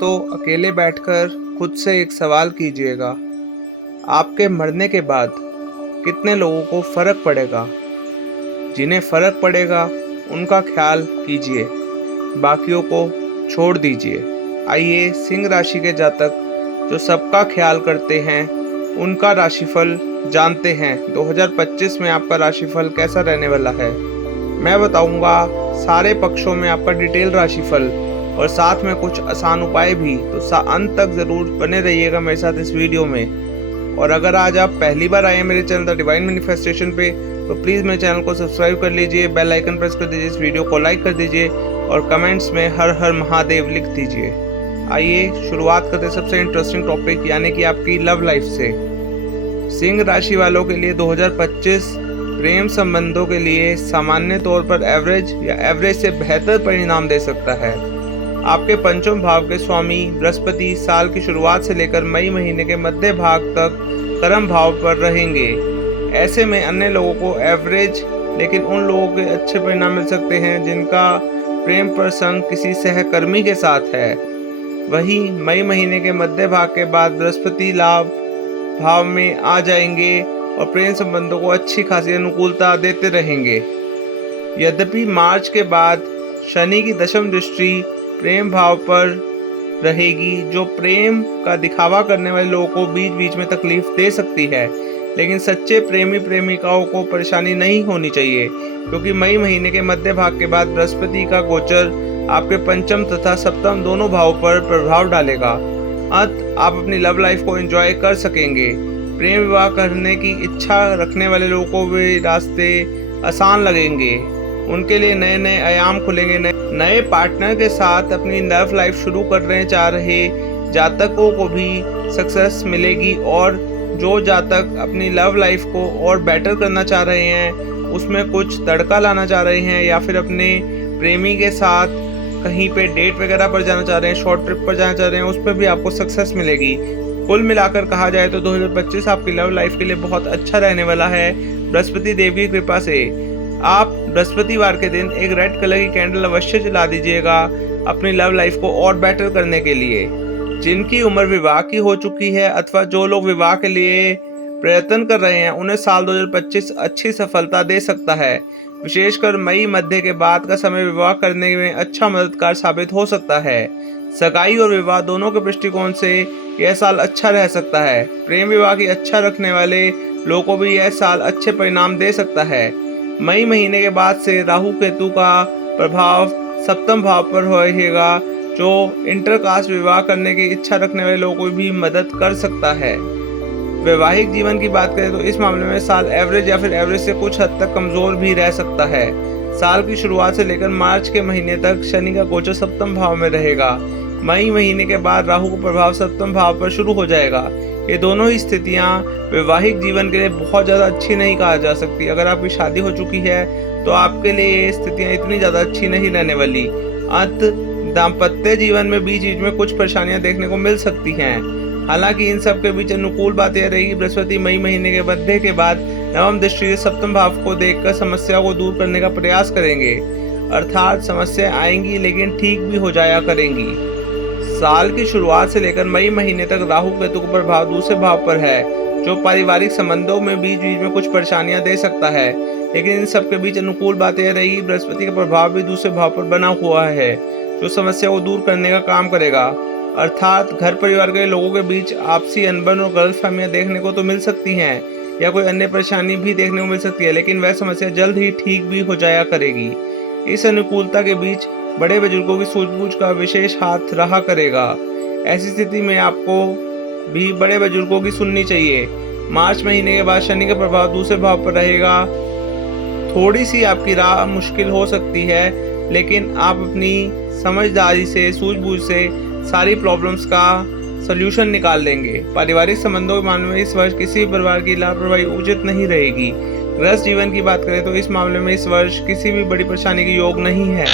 दोस्तों, अकेले बैठकर खुद से एक सवाल कीजिएगा, आपके मरने के बाद कितने लोगों को फ़र्क पड़ेगा? जिन्हें फ़र्क पड़ेगा, उनका ख़्याल कीजिए, बाकियों को छोड़ दीजिए। आइए सिंह राशि के जातक जो सबका ख़्याल करते हैं, उनका राशिफल जानते हैं। 2025 में आपका राशिफल कैसा रहने वाला है? मैं बताऊंगा सारे पक्षों में आपका डिटेल राशिफल और साथ में कुछ आसान उपाय भी। तो अंत तक ज़रूर बने रहिएगा मेरे साथ इस वीडियो में। और अगर आज आप पहली बार आए हैं मेरे चैनल द डिवाइन मैनिफेस्टेशन पे, तो प्लीज़ मेरे चैनल को सब्सक्राइब कर लीजिए, बेल आइकन प्रेस कर दीजिए, इस वीडियो को लाइक कर दीजिए और कमेंट्स में हर हर महादेव लिख दीजिए। आइए शुरुआत करते हैं सबसे इंटरेस्टिंग टॉपिक यानी कि आपकी लव लाइफ से। सिंह राशि वालों के लिए 2025 प्रेम संबंधों के लिए सामान्य तौर पर एवरेज या एवरेज से बेहतर परिणाम दे सकता है। आपके पंचम भाव के स्वामी बृहस्पति साल की शुरुआत से लेकर मई महीने के मध्य भाग तक कर्म भाव पर रहेंगे। ऐसे में अन्य लोगों को एवरेज लेकिन उन लोगों के अच्छे परिणाम मिल सकते हैं जिनका प्रेम प्रसंग किसी सहकर्मी के साथ है। वहीं मई महीने के मध्य भाग के बाद बृहस्पति लाभ भाव में आ जाएंगे और प्रेम संबंधों को अच्छी खासी अनुकूलता देते रहेंगे। यद्यपि मार्च के बाद शनि की दशम दृष्टि प्रेम भाव पर रहेगी, जो प्रेम का दिखावा करने वाले लोगों को बीच बीच में तकलीफ दे सकती है, लेकिन सच्चे प्रेमी प्रेमिकाओं को परेशानी नहीं होनी चाहिए, क्योंकि मई महीने के मध्य भाग के बाद बृहस्पति का गोचर आपके पंचम तथा सप्तम दोनों भाव पर प्रभाव डालेगा। आप अपनी लव लाइफ को एंजॉय कर सकेंगे। प्रेम विवाह करने की इच्छा रखने वाले लोगों को वे रास्ते आसान लगेंगे, उनके लिए नए नए आयाम खुलेंगे। नए पार्टनर के साथ अपनी लव लाइफ शुरू करने चाह रहे जातकों को भी सक्सेस मिलेगी, और जो जातक अपनी लव लाइफ को और बेटर करना चाह रहे हैं, उसमें कुछ तड़का लाना चाह रहे हैं या फिर अपने प्रेमी के साथ कहीं पे डेट वगैरह पर जाना चाह रहे हैं, शॉर्ट ट्रिप पर जाना चाह रहे हैं, उस पर भी आपको सक्सेस मिलेगी। कुल मिलाकर कहा जाए तो 2025 आपकी लव लाइफ के लिए बहुत अच्छा रहने वाला है। बृहस्पति देव की कृपा से आप बृहस्पतिवार के दिन एक रेड कलर की कैंडल अवश्य जला दीजिएगा अपनी लव लाइफ को और बेटर करने के लिए। जिनकी उम्र विवाह की हो चुकी है अथवा जो लोग विवाह के लिए प्रयत्न कर रहे हैं, उन्हें साल 2025 अच्छी सफलता दे सकता है। विशेषकर मई मध्य के बाद का समय विवाह करने में अच्छा मददगार साबित हो सकता है। सगाई और विवाह दोनों के दृष्टिकोण से यह साल अच्छा रह सकता है। प्रेम विवाह की अच्छा रखने वाले लोगों को भी यह साल अच्छे परिणाम दे सकता है। मई महीने के बाद से राहु केतु का प्रभाव सप्तम भाव पर रहेगा, जो इंटरकास्ट विवाह करने की इच्छा रखने वाले लोगों को भी मदद कर सकता है। वैवाहिक जीवन की बात करें तो इस मामले में साल एवरेज या फिर एवरेज से कुछ हद तक कमजोर भी रह सकता है। साल की शुरुआत से लेकर मार्च के महीने तक शनि का गोचर सप्तम भाव में रहेगा। मई महीने के बाद राहु का प्रभाव सप्तम भाव पर शुरू हो जाएगा। ये दोनों ही स्थितियां वैवाहिक जीवन के लिए बहुत ज़्यादा अच्छी नहीं कहा जा सकती। अगर आपकी शादी हो चुकी है तो आपके लिए ये स्थितियां इतनी ज़्यादा अच्छी नहीं रहने वाली। दाम्पत्य जीवन में बीच बीच में कुछ परेशानियां देखने को मिल सकती हैं। हालांकि इन सब के बीच अनुकूल बात यह रहेगी, बृहस्पति मई महीने के मध्य के बाद नवम दृष्टि से सप्तम भाव को देखकर समस्या को दूर करने का प्रयास करेंगे, अर्थात समस्या आएंगी लेकिन ठीक भी हो जाया करेंगी। साल की शुरुआत से लेकर मई महीने तक राहु केतु का प्रभाव दूसरे भाव पर है, जो पारिवारिक संबंधों में बीच बीच में कुछ परेशानियां दे सकता है, लेकिन इन सब के बीच अनुकूल बात यह रहेगी, बृहस्पति का प्रभाव भी दूसरे भाव पर बना हुआ है, जो समस्या को दूर करने का काम करेगा। अर्थात घर परिवार के लोगों के बीच आपसी अनबन और गलतफहमियां देखने को तो मिल सकती हैं या कोई अन्य परेशानी भी देखने को मिल सकती है, लेकिन वह समस्या जल्द ही ठीक भी हो जाया करेगी। इस अनुकूलता के बीच बड़े बुजुर्गों की सूझबूझ का विशेष हाथ रहा करेगा। ऐसी स्थिति में आपको भी बड़े बुजुर्गों की सुननी चाहिए। मार्च महीने के बाद शनि का प्रभाव दूसरे भाव पर रहेगा। थोड़ी सी आपकी राह मुश्किल हो सकती है, लेकिन आप अपनी समझदारी से सूझबूझ से सारी प्रॉब्लम्स का सल्यूशन निकाल लेंगे। पारिवारिक संबंधों के मामले में इस वर्ष किसी भी प्रकार की लापरवाही उचित नहीं रहेगी। गृहस्थ जीवन की बात करें तो इस मामले में इस वर्ष किसी भी बड़ी परेशानी के योग नहीं है।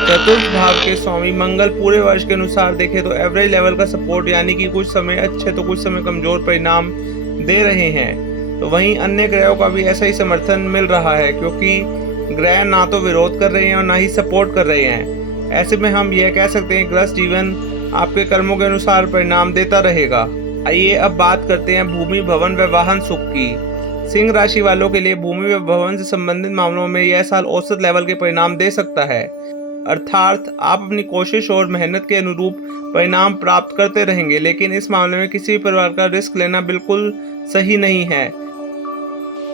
चतुर्थ भाव के स्वामी मंगल पूरे वर्ष के अनुसार देखें तो एवरेज लेवल का सपोर्ट यानी कि कुछ समय अच्छे तो कुछ समय कमजोर परिणाम दे रहे हैं। तो वहीं अन्य ग्रहों का भी ऐसा ही समर्थन मिल रहा है, क्योंकि ग्रह ना तो विरोध कर रहे हैं और ना ही सपोर्ट कर रहे हैं। ऐसे में हम यह कह सकते हैं गृहस्थ जीवन आपके कर्मों के अनुसार परिणाम देता रहेगा। आइए अब बात करते हैं भूमि, भवन व वाहन सुख की। सिंह राशि वालों के लिए भूमि व भवन से संबंधित मामलों में यह साल औसत लेवल के परिणाम दे सकता है, अर्थात आप अपनी कोशिश और मेहनत के अनुरूप परिणाम प्राप्त करते रहेंगे, लेकिन इस मामले में किसी भी प्रकार का रिस्क लेना बिल्कुल सही नहीं है।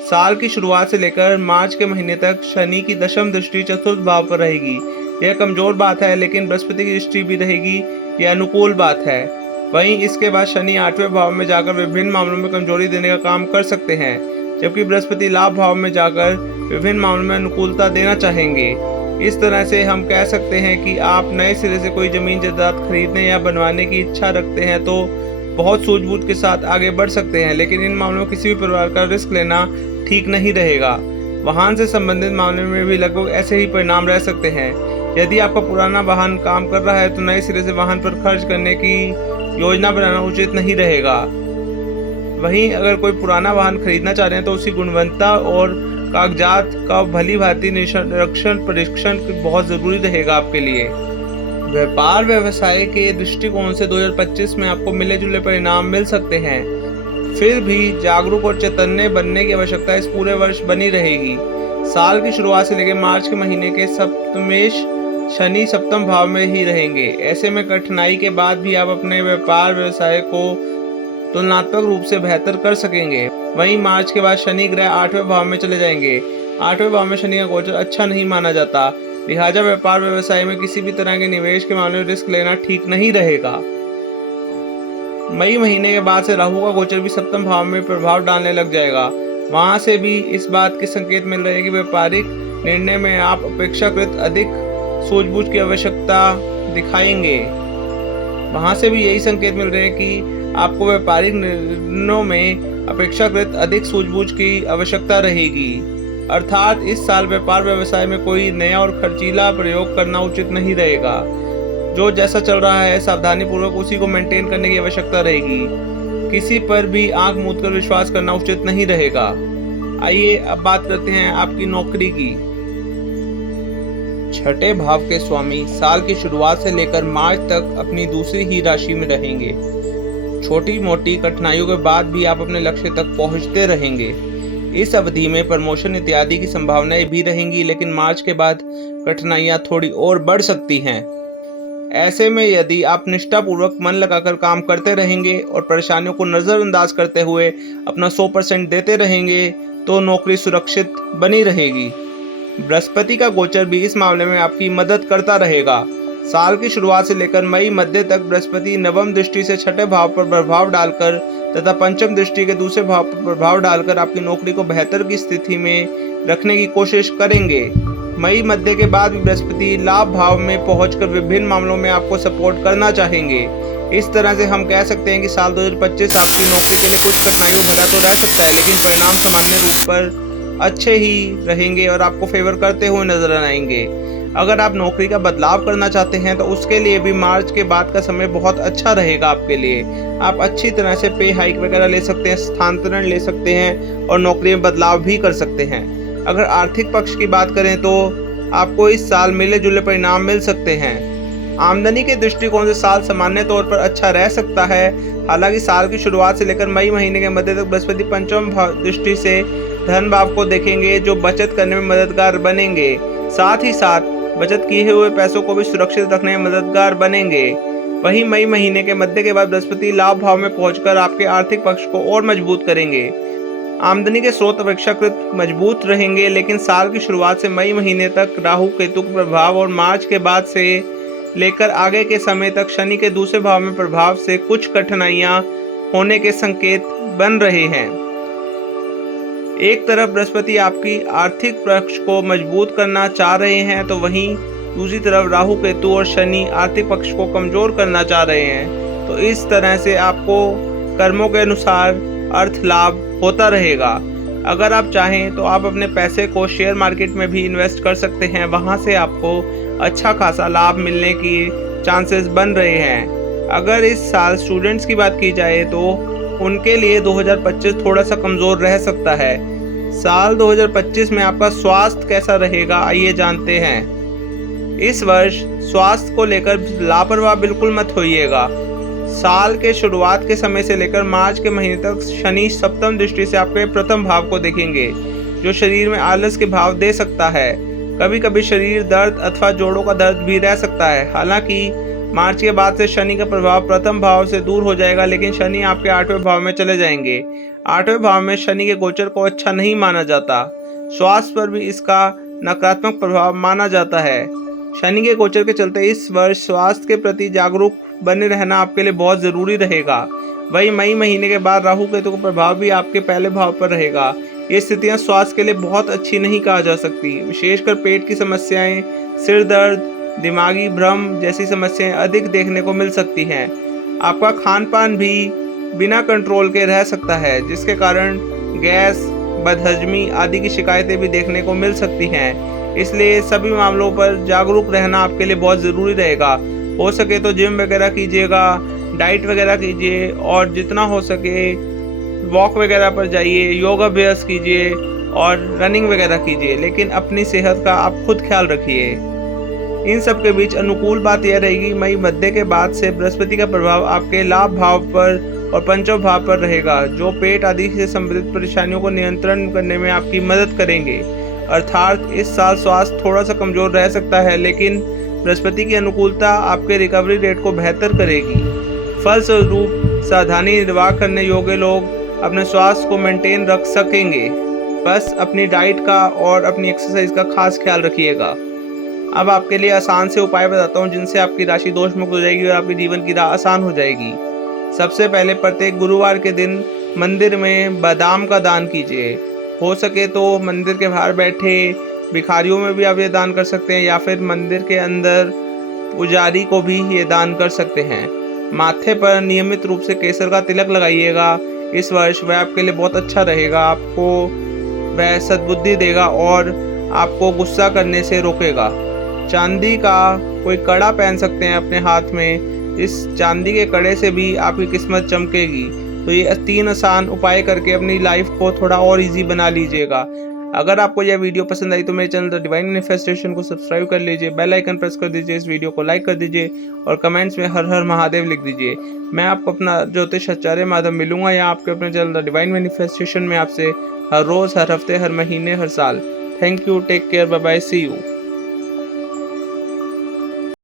साल की शुरुआत से लेकर मार्च के महीने तक शनि की दशम दृष्टि चतुर्थ भाव पर रहेगी। यह कमजोर बात है, लेकिन बृहस्पति की दृष्टि भी रहेगी, यह अनुकूल बात है। वहीं इसके बाद शनि 8वें भाव में जाकर विभिन्न मामलों में कमजोरी देने का काम कर सकते हैं, जबकि बृहस्पति लाभ भाव में जाकर विभिन्न मामलों में अनुकूलता देना चाहेंगे। इस तरह से हम कह सकते हैं कि आप नए सिरे से कोई जमीन जायदाद खरीदने या बनवाने की इच्छा रखते हैं तो बहुत सूझबूझ के साथ आगे बढ़ सकते हैं, लेकिन इन मामलों में किसी भी प्रकार का रिस्क लेना ठीक नहीं रहेगा। वाहन से संबंधित मामले में भी लगभग ऐसे ही परिणाम रह सकते हैं। यदि आपका पुराना वाहन काम कर रहा है तो नए सिरे से वाहन पर खर्च करने की योजना बनाना उचित नहीं रहेगा। वहीं अगर कोई पुराना वाहन खरीदना चाह रहे हैं तो उसकी गुणवत्ता और कागजात का भली भांति निरीक्षण परीक्षण बहुत जरूरी रहेगा आपके लिए। व्यापार व्यवसाय के दृष्टिकोण से 2025 में आपको मिले जुले परिणाम मिल सकते हैं, फिर भी जागरूक और चैतन्य बनने की आवश्यकता इस पूरे वर्ष बनी रहेगी। साल की शुरुआत से लेकर मार्च के महीने के सप्तमेश शनि सप्तम भाव में ही रहेंगे। ऐसे में कठिनाई के बाद भी आप अपने व्यापार व्यवसाय को तुलनात्मक रूप से बेहतर कर सकेंगे। वहीं मार्च के बाद शनि ग्रह 8वें भाव में चले जाएंगे। 8वें भाव में शनि का गोचर अच्छा नहीं माना जाता, लिहाजा व्यापार व्यवसाय में किसी भी तरह के निवेश के मामले में रिस्क लेना ठीक नहीं रहेगा। मई महीने के बाद से राहु का गोचर भी सप्तम भाव में प्रभाव डालने लग जाएगा। वहां से भी इस बात के संकेत मिल रहे हैं कि व्यापारिक निर्णय में आप अपेक्षाकृत अधिक सूझबूझ की आवश्यकता दिखाएंगे। वहां से भी यही संकेत मिल रहे हैं कि आपको व्यापारिक निर्णयों में अपेक्षाकृत अधिक सूझबूझ की आवश्यकता रहेगी, अर्थात इस साल व्यापार व्यवसाय में कोई नया और खर्चीला प्रयोग करना उचित नहीं रहेगा। जो जैसा चल रहा है सावधानी पूर्वक उसी को मेंटेन करने की आवश्यकता रहेगी। किसी पर भी आंख मूंद कर विश्वास करना उचित नहीं रहेगा। आइए अब बात करते हैं आपकी नौकरी की। छठे भाव के स्वामी साल की शुरुआत से लेकर मार्च तक अपनी दूसरी ही राशि में रहेंगे। छोटी मोटी कठिनाइयों के बाद भी आप अपने लक्ष्य तक पहुंचते रहेंगे। इस अवधि में प्रमोशन इत्यादि की संभावनाएं भी रहेंगी, लेकिन मार्च के बाद कठिनाइयां थोड़ी और बढ़ सकती हैं। ऐसे में यदि आप निष्ठापूर्वक मन लगाकर काम करते रहेंगे और परेशानियों को नज़रअंदाज करते हुए अपना 100% देते रहेंगे तो नौकरी सुरक्षित बनी रहेगी। बृहस्पति का गोचर भी इस मामले में आपकी मदद करता रहेगा। साल की शुरुआत से लेकर मई मध्य तक बृहस्पति नवम दृष्टि से छठे भाव पर प्रभाव डालकर तथा पंचम दृष्टि के दूसरे भाव पर प्रभाव डालकर आपकी नौकरी को बेहतर की स्थिति में रखने की कोशिश करेंगे। मई मध्य के बाद भी बृहस्पति लाभ भाव में पहुंचकर विभिन्न मामलों में आपको सपोर्ट करना चाहेंगे। इस तरह से हम कह सकते हैं कि साल 2025 आपकी नौकरी के लिए कुछ कठिनाइयों भरा तो रह सकता है, लेकिन परिणाम सामान्य रूप पर अच्छे ही रहेंगे और आपको फेवर करते हुए नजर आएंगे। अगर आप नौकरी का बदलाव करना चाहते हैं तो उसके लिए भी मार्च के बाद का समय बहुत अच्छा रहेगा आपके लिए। आप अच्छी तरह से पे हाइक वगैरह ले सकते हैं, स्थानांतरण ले सकते हैं और नौकरी में बदलाव भी कर सकते हैं। अगर आर्थिक पक्ष की बात करें तो आपको इस साल मिले जुले परिणाम मिल सकते हैं। आमदनी के दृष्टिकोण से साल सामान्य तौर पर अच्छा रह सकता है। हालांकि साल की शुरुआत से लेकर मई महीने के मध्य तक बृहस्पति पंचम दृष्टि से धन भाव को देखेंगे, जो बचत करने में मददगार बनेंगे। साथ ही साथ बचत किए हुए पैसों को भी सुरक्षित रखने में मददगार बनेंगे। वहीं मई महीने के मध्य के बाद बृहस्पति लाभ भाव में पहुंचकर आपके आर्थिक पक्ष को और मजबूत करेंगे। आमदनी के स्रोत अपेक्षाकृत मजबूत रहेंगे, लेकिन साल की शुरुआत से मई महीने तक राहु केतु के प्रभाव और मार्च के बाद से लेकर आगे के समय तक शनि के दूसरे भाव में प्रभाव से कुछ कठिनाइयां होने के संकेत बन रहे हैं। एक तरफ बृहस्पति आपकी आर्थिक पक्ष को मजबूत करना चाह रहे हैं तो वहीं दूसरी तरफ राहु केतु और शनि आर्थिक पक्ष को कमजोर करना चाह रहे हैं। तो इस तरह से आपको कर्मों के अनुसार अर्थ लाभ होता रहेगा। अगर आप चाहें तो आप अपने पैसे को शेयर मार्केट में भी इन्वेस्ट कर सकते हैं, वहां से आपको अच्छा खासा लाभ मिलने की चांसेस बन रहे हैं। अगर इस साल स्टूडेंट्स की बात की जाए तो उनके लिए 2025 थोड़ा सा कमजोर रह सकता है। साल 2025 में आपका स्वास्थ्य कैसा रहेगा आइए जानते हैं। इस वर्ष स्वास्थ्य को लेकर लापरवाह बिल्कुल मत होइएगा। साल के शुरुआत के समय से लेकर मार्च के महीने तक शनि सप्तम दृष्टि से आपके प्रथम भाव को देखेंगे, जो शरीर में आलस के भाव दे सकता है। कभी कभी शरीर दर्द अथवा जोड़ों का दर्द भी रह सकता है। हालांकि मार्च के बाद से शनि का प्रभाव प्रथम भाव से दूर हो जाएगा, लेकिन शनि आपके 8वें भाव में चले जाएंगे। 8वें भाव में शनि के गोचर को अच्छा नहीं माना जाता। स्वास्थ्य पर भी इसका नकारात्मक प्रभाव माना जाता है। शनि के गोचर के चलते इस वर्ष स्वास्थ्य के प्रति जागरूक बने रहना आपके लिए बहुत ज़रूरी रहेगा। वही मई महीने के बाद राहु केतु का प्रभाव भी आपके पहले भाव पर रहेगा। ये स्थितियां स्वास्थ्य के लिए बहुत अच्छी नहीं कहा जा सकती। विशेषकर पेट की समस्याएं, सिर दर्द, दिमागी भ्रम जैसी समस्याएं अधिक देखने को मिल सकती हैं। आपका खान पान भी बिना कंट्रोल के रह सकता है, जिसके कारण गैस, बदहजमी आदि की शिकायतें भी देखने को मिल सकती हैं। इसलिए सभी मामलों पर जागरूक रहना आपके लिए बहुत ज़रूरी रहेगा। हो सके तो जिम वगैरह कीजिएगा, डाइट वगैरह कीजिए और जितना हो सके वॉक वगैरह पर जाइए, योगा अभ्यास कीजिए और रनिंग वगैरह कीजिए, लेकिन अपनी सेहत का आप खुद ख्याल रखिए। इन सब के बीच अनुकूल बात यह रहेगी, मई मध्य के बाद से बृहस्पति का प्रभाव आपके लाभ भाव पर और पंचम भाव पर रहेगा, जो पेट आदि से संबंधित परेशानियों को नियंत्रण करने में आपकी मदद करेंगे। अर्थात इस साल स्वास्थ्य थोड़ा सा कमजोर रह सकता है, लेकिन बृहस्पति की अनुकूलता आपके रिकवरी रेट को बेहतर करेगी। फलस्वरूप सावधानी निर्वाह करने योग्य लोग अपने स्वास्थ्य को मेंटेन रख सकेंगे। बस अपनी डाइट का और अपनी एक्सरसाइज का खास ख्याल रखिएगा। अब आपके लिए आसान से उपाय बताता हूँ, जिनसे आपकी राशि दोष मुक्त हो जाएगी और आपके जीवन की राह आसान हो जाएगी। सबसे पहले प्रत्येक गुरुवार के दिन मंदिर में बादाम का दान कीजिए। हो सके तो मंदिर के बाहर बैठे भिखारियों में भी आप ये दान कर सकते हैं, या फिर मंदिर के अंदर पुजारी को भी ये दान कर सकते हैं। माथे पर नियमित रूप से केसर का तिलक लगाइएगा। इस वर्ष वह आपके लिए बहुत अच्छा रहेगा। आपको वह सद्बुद्धि देगा और आपको गुस्सा करने से रोकेगा। चांदी का कोई कड़ा पहन सकते हैं अपने हाथ में। इस चांदी के कड़े से भी आपकी किस्मत चमकेगी। तो ये 3 आसान उपाय करके अपनी लाइफ को थोड़ा और इजी बना लीजिएगा। अगर आपको यह वीडियो पसंद आई तो मेरे चैनल द डिवाइन मैनिफेस्टेशन को सब्सक्राइब कर लीजिए, बेल आइकन प्रेस कर दीजिए, इस वीडियो को लाइक कर दीजिए और कमेंट्स में हर हर महादेव लिख दीजिए। मैं आपको अपना ज्योतिष आचार्य माधव मिलूंगा या आपके अपने चैनल द डिवाइन मैनिफेस्टेशन में आपसे हर रोज़, हर हफ्ते, हर महीने, हर साल। Thank you, take care, bye bye, see you.